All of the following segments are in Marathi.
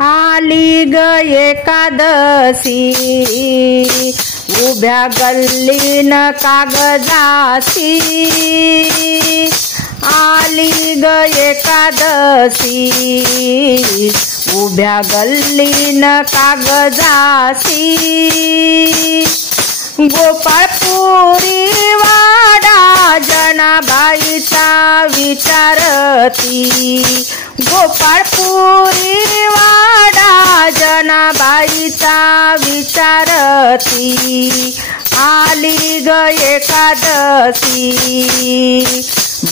आली ग एकादशी उभ्या गल्लीन कागदासी। आली ग एकादशी उभ्या गल्लीन कागदासी। गोपाळपुरी वाडा जनाबाईचा विचारती। गोपाळपुरी वाडा जनाबाईचा विचारती। आली ग एकादशी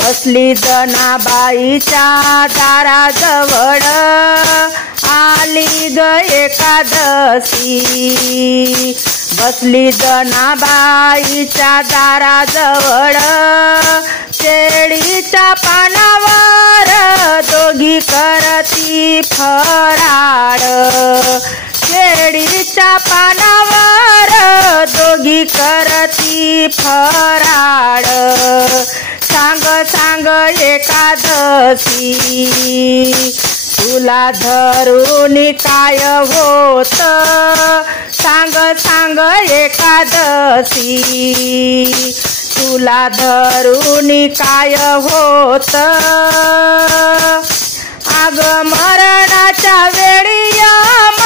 बसली जनाबाईच्या दाराजवळ। आली ग एकादशी बसली जनाबाईच्या दाराजवळ। केळीच्या पानावर दोघी करती फराळ। केळीच्या पानावर दोघी करती फराळ। सांग सांग एकादशी तुला धरून काय होत। सांग सांग एकादशी तुला धरून काय होत। आग मरणाच्या वेळी यम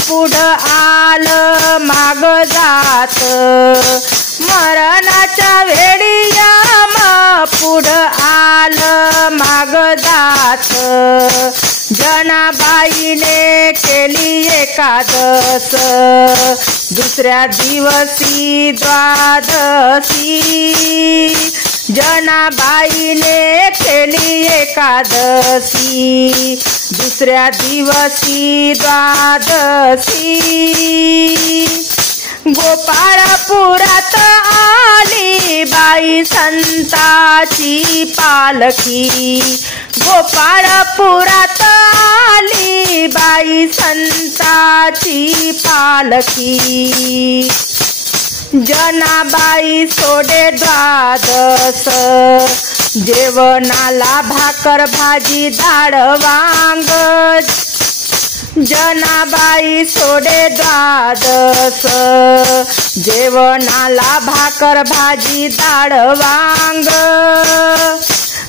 पुढं आलं माग जात। मरणाच्या वेळी यम पुढं आलं माग जात। जनाबाईने केली एकादश दुसऱ्या दिवशी द्वादशी। जनाबाईने केली एकादशी दुसऱ्या दिवशी द्वादशी। गोपाळपुरात आली बाई संताची पालखी। गोपाळपुरात आली बाई संताची पालखी। जनाबाई सोडे द्वादश जेवणाला भाकर भाजी डाळ वांग। जनाबाई सोडे द्वादश जेवणाला भाकर भाजी डाळ वांग।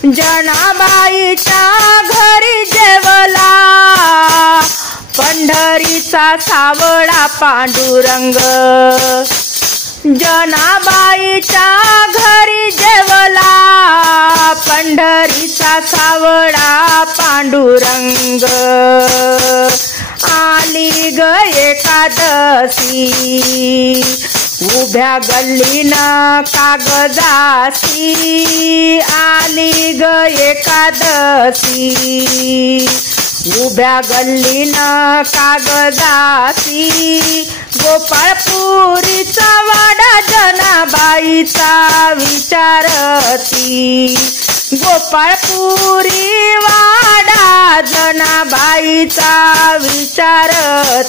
जनाबाईच्या घरी जेवला पंढरीचा सावळा पांडुरंग। जनाबाईच्या घरी जेवला पंढरीचा सावळा पांडुरंग। आली ग एकादशी उभ्या गल्लीन कागदासी। आली ग एकादशी उभ्या गल्लीन कागदासी। गोपाळपुरीचा वाडा जनाबाईचा विचारती। गोपाळपुरी वाडा जनाबाईचा विचारती।